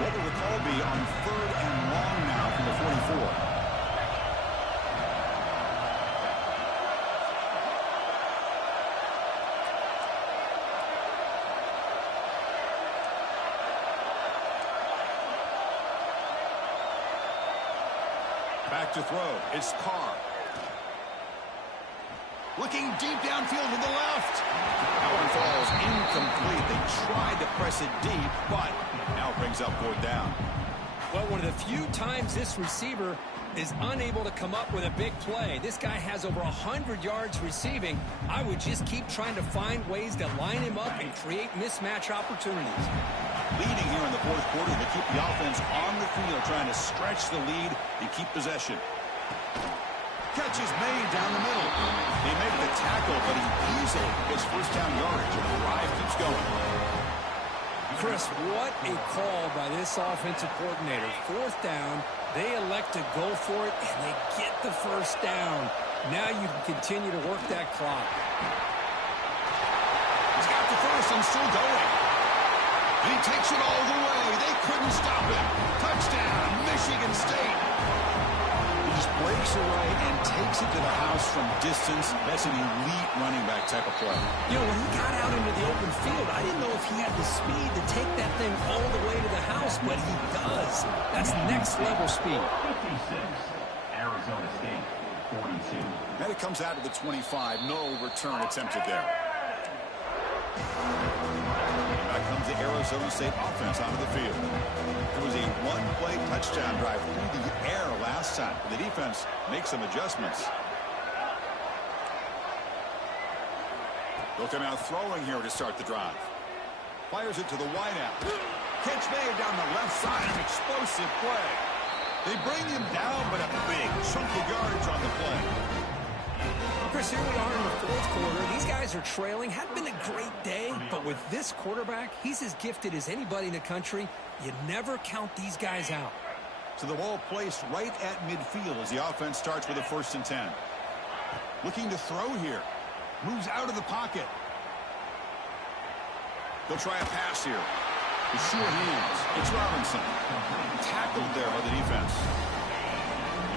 What will the call be on 3rd and long now from the 44? Back to throw. It's Carr. Looking deep downfield to the left. That one falls incomplete. They tried to press it deep, but now it brings up 4th down. Well, one of the few times this receiver is unable to come up with a big play. This guy has over 100 yards receiving. I would just keep trying to find ways to line him up and create mismatch opportunities. leading here in the fourth quarter. They keep the offense on the field, trying to stretch the lead and keep possession. Catch is made down the middle. They make the tackle, but he easily gets first down yardage, and the drive keeps going. Chris, what a call by this offensive coordinator. Fourth down, they elect to go for it, and they get the first down. Now you can continue to work that clock. He's got the first and still going. And he takes it all the way. They couldn't stop him. Touchdown, Michigan State. He just breaks away and takes it to the house from distance. That's an elite running back type of play. You know, when he got out into the open field, I didn't know if he had the speed to take that thing all the way to the house, but he does. That's next level speed. 56, Arizona State, 42. Then it comes out to the 25. No return attempted there. Back comes the Arizona State offense onto the field. There was a one-play touchdown drive through the air last time. The defense makes some adjustments. They'll come out throwing here to start the drive. Fires it to the wideout. Catch made down the left side. An explosive play. They bring him down, but a big chunk of yards on the play. Chris, here we are in the fourth quarter. These guys are trailing. Had been a great day, but with this quarterback, he's as gifted as anybody in the country. You never count these guys out. So the ball placed right at midfield as the offense starts with a 1st and 10. Looking to throw here. Moves out of the pocket. They'll try a pass here. With sure hands. It's Robinson. Tackled there by the defense.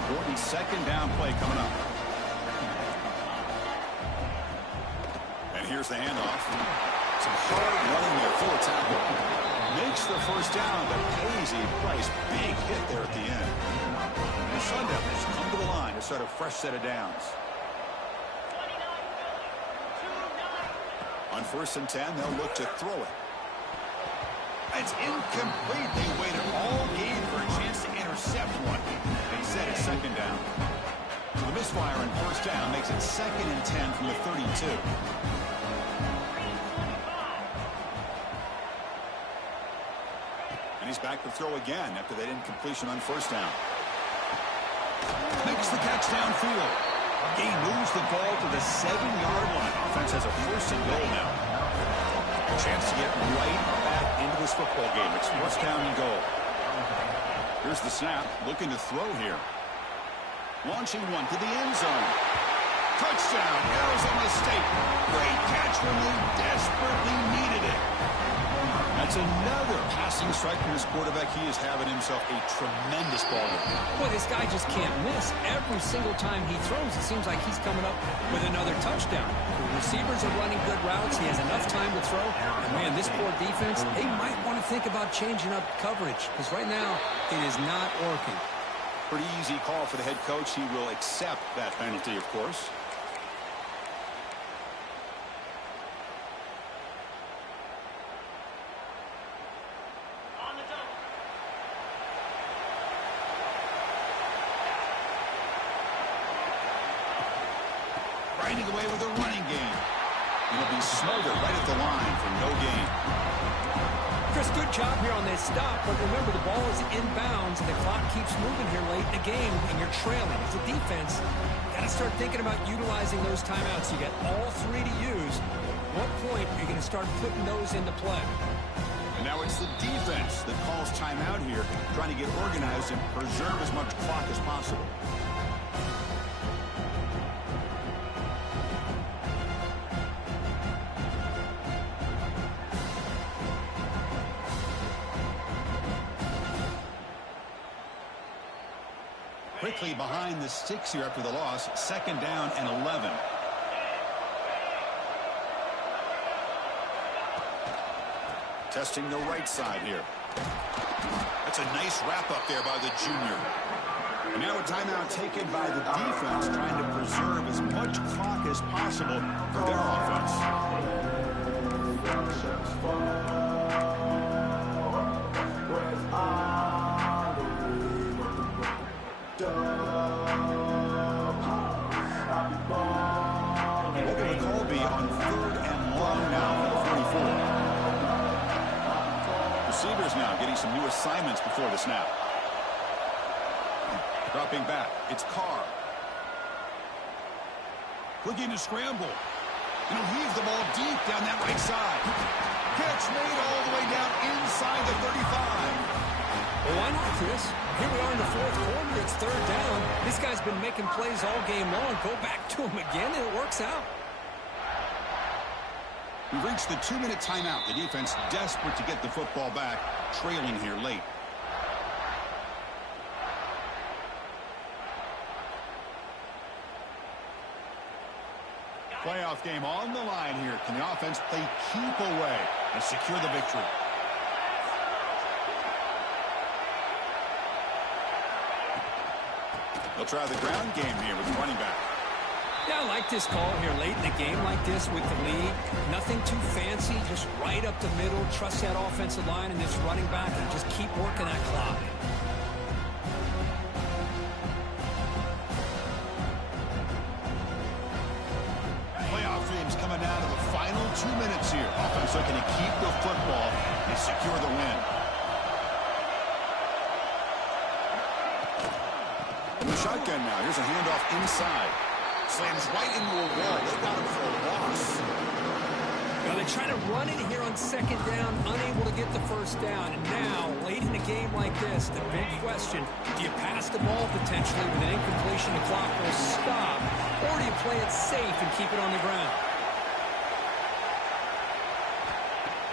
Important 2nd down play coming up. And here's the handoff. Some hard running there. Full tackle. Makes the first down, but pays a price. Big hit there at the end. The Sun Devils come to the line to start a fresh set of downs. On 1st and 10, they'll look to throw it. It's incomplete. They waited all game for a chance to intercept one. They set it 2nd down. So the misfire on 1st down makes it 2nd and 10 from the 32. And he's back to throw again after that incompletion on 1st down. Makes the catch downfield. He moves the ball to the 7-yard line. Offense has a 1st and goal now. A chance to get right back into this football game. It's 1st down and goal. Here's the snap. Looking to throw here. Launching one to the end zone. Touchdown, Arizona State. Great catch when they desperately needed it. That's another passing strike from his quarterback. He is having himself a tremendous ball game. Boy, this guy just can't miss. Every single time he throws, it seems like he's coming up with another touchdown. The receivers are running good routes. He has enough time to throw. And, man, this poor defense, they might want to think about changing up coverage because right now it is not working. Pretty easy call for the head coach. He will accept that penalty, of course. Grinding away with a running game. It'll be smothered right at the line for no gain. Chris, good job here on this stop, but remember the ball is inbounds and the clock keeps moving here late in the game and you're trailing. As a defense, you got to start thinking about utilizing those timeouts. You got all 3 to use. At what point are you going to start putting those into play? And now it's the defense that calls timeout here, trying to get organized and preserve as much clock as possible. Quickly behind the sticks here after the loss. 2nd down and 11. Testing the right side here. That's a nice wrap up there by the junior. And now a timeout taken by the defense, trying to preserve as much clock as possible for their offense. What will the call be on 3rd and long now for the 44? receivers now getting some new assignments before the snap. Dropping back, it's Carr. Looking to scramble. And he'll heave the ball deep down that right side. Catch made all the way down inside the 35. Well, why not, Chris? Here we are in the fourth quarter. It's third down. This guy's been making plays all game long. Go back to him again, and it works out. We've reached the 2-minute timeout. The defense desperate to get the football back, trailing here late. Playoff game on the line here. Can the offense play keep away and secure the victory? They'll try the ground game here with the running back. Yeah, I like this call here late in the game like this with the lead. Nothing too fancy, just right up the middle. Trust that offensive line and this running back and just keep working that clock. Playoff games coming down to the final 2 minutes here. Offense looking to keep the football and secure the win. In the shotgun now. Here's a handoff inside. Slams right into a wall. They got him for a loss. Now they try to run it here on second down, unable to get the first down. And now, late in a game like this, the big question, do you pass the ball potentially with an incompletion? The clock will stop. Or do you play it safe and keep it on the ground?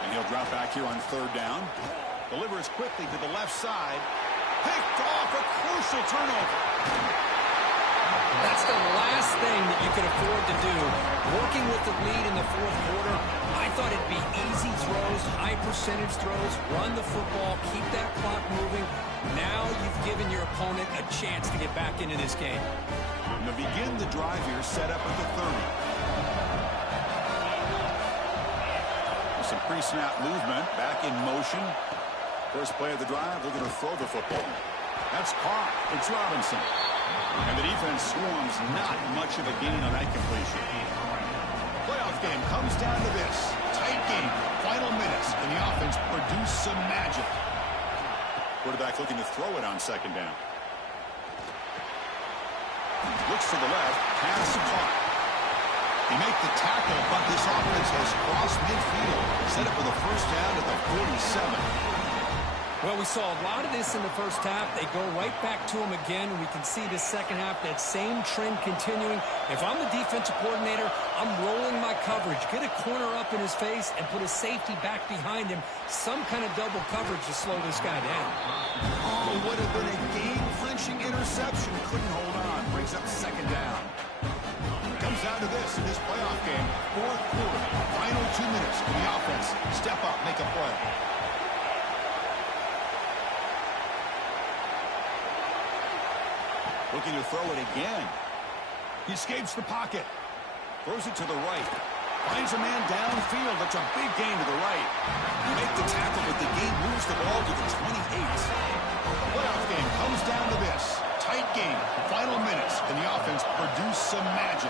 And he'll drop back here on third down. Delivers quickly to the left side. Picked off, a crucial turnover. That's the last thing that you could afford to do. Working with the lead in the fourth quarter, I thought it'd be easy throws, high percentage throws, run the football, keep that clock moving. Now you've given your opponent a chance to get back into this game. And to begin the drive here, set up at the 30. With some pre-snap movement, back in motion. First play of the drive, looking to throw the football. That's caught. It's Robinson. And the defense swarms not much of a gain on that completion. Playoff game comes down to this. Tight game. Final minutes. And the offense produce some magic. Quarterback looking to throw it on second down. Looks to the left. Pass caught. They make the tackle, but this offense has crossed midfield. Set up for the first down at the 47. Well, we saw a lot of this in the first half. They go right back to him again, and we can see the second half, that same trend continuing. If I'm the defensive coordinator, I'm rolling my coverage. Get a corner up in his face and put a safety back behind him. Some kind of double coverage to slow this guy down. Oh, would have been a game-clinching interception. Couldn't hold on. Brings up second down. Comes down to this in this playoff game. Fourth quarter. Final 2 minutes. Can the offense step up, make a play? Looking to throw it again. He escapes the pocket. Throws it to the right. Finds a man downfield. That's a big gain to the right. You make the tackle, but the game moves the ball to the 28. The playoff game comes down to this. Tight game. Final minutes. And the offense produce some magic.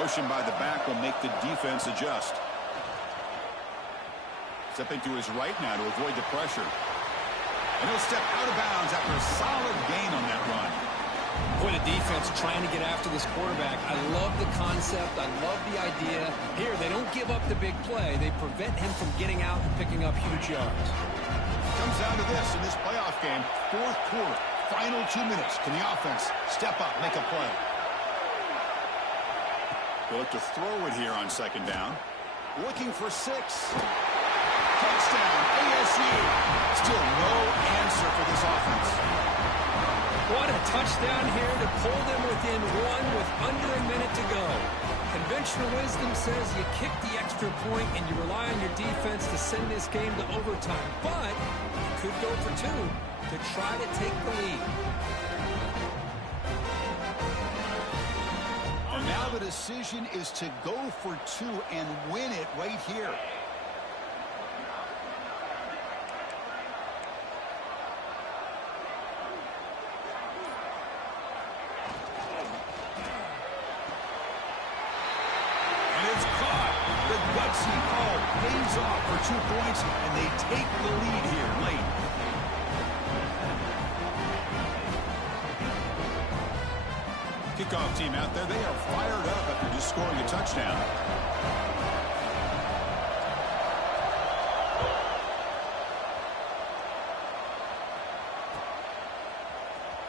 Motion by the back will make the defense adjust. Stepping to his right now to avoid the pressure. And he'll step out of bounds after a solid gain on that run. Boy, the defense trying to get after this quarterback. I love the concept. I love the idea. Here, they don't give up the big play. They prevent him from getting out and picking up huge yards. Comes down to this in this playoff game. Fourth quarter. Final 2 minutes. Can the offense step up, make a play? They'll look to throw it here on second down. Looking for 6. Touchdown, ASU. Still no answer for this offense. What a touchdown here to pull them within one with under a minute to go. Conventional wisdom says you kick the extra point and you rely on your defense to send this game to overtime. But you could go for 2 to try to take the lead. And now the decision is to go for 2 and win it right here. gutsy call pays off for 2 points, and they take the lead here late. Kickoff team out there, they are fired up after just scoring a touchdown.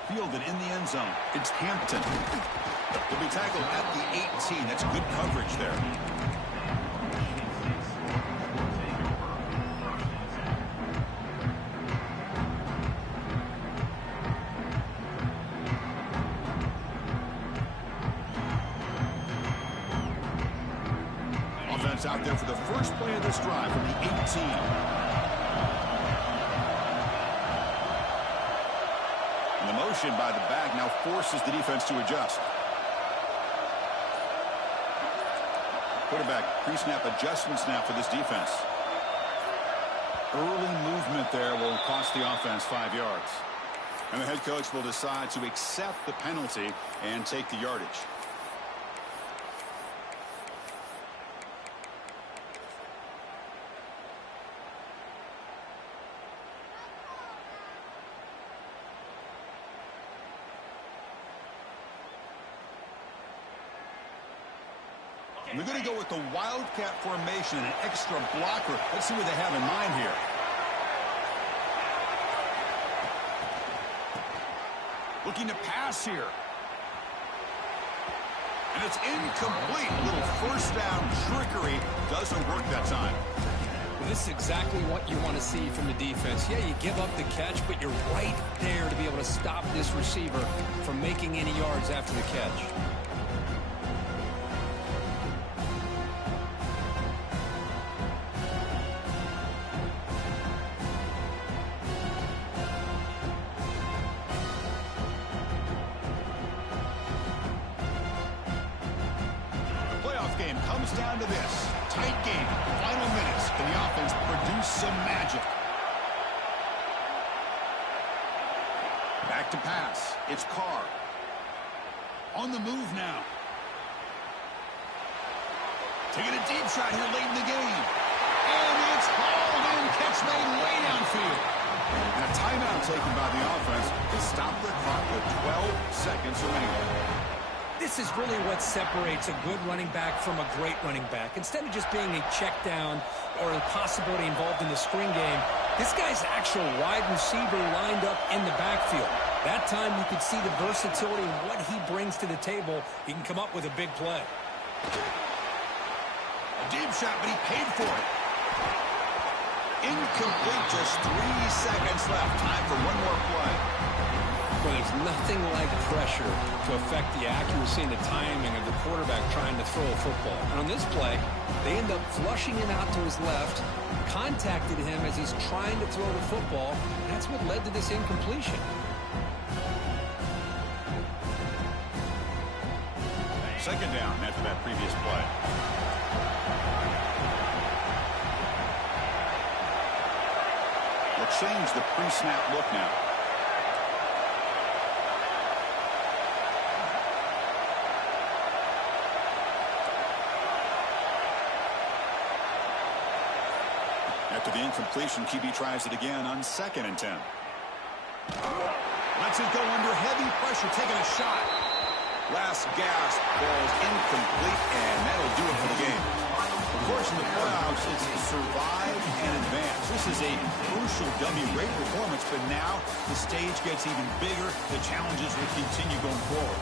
Fielded in the end zone. It's Hampton. He'll be tackled at the 18. That's good coverage there. Offense out there for the first play of this drive from the 18. The motion by the back now forces the defense to adjust. Quarterback pre-snap adjustments now for this defense. Early movement there will cost the offense 5 yards. And the head coach will decide to accept the penalty and take the yardage. They're going to go with the Wildcat formation and an extra blocker. Let's see what they have in mind here. Looking to pass here. And it's incomplete. A little first down trickery. Doesn't work that time. Well, this is exactly what you want to see from the defense. Yeah, you give up the catch, but you're right there to be able to stop this receiver from making any yards after the catch. Game comes down to this. Tight game. Final minutes. Can the offense produce some magic? Back to pass. It's Carr. On the move now. Taking a deep shot here late in the game. And it's hauled in. Catch made way downfield. And a timeout taken by the offense to stop the clock with 12 seconds remaining. This is really what separates a good running back from a great running back. Instead of just being a check down or a possibility involved in the screen game, this guy's actual wide receiver lined up in the backfield. That time you could see the versatility and what he brings to the table. He can come up with a big play. A deep shot, but he paid for it. Incomplete, just 3 seconds left. Time for one more play. Well, there's nothing like pressure to affect the accuracy and the timing of the quarterback trying to throw a football. And on this play, they end up flushing him out to his left, contacted him as he's trying to throw the football, and that's what led to this incompletion. Second down after that previous play. They'll change the pre-snap look now. After the incompletion, QB tries it again on 2nd and 10. Lets it go under heavy pressure, taking a shot. Last gasp, falls incomplete, and that'll do it for the game. Of course, in the playoffs, it's survive and advance. This is a crucial W. Great performance, but now the stage gets even bigger. The challenges will continue going forward.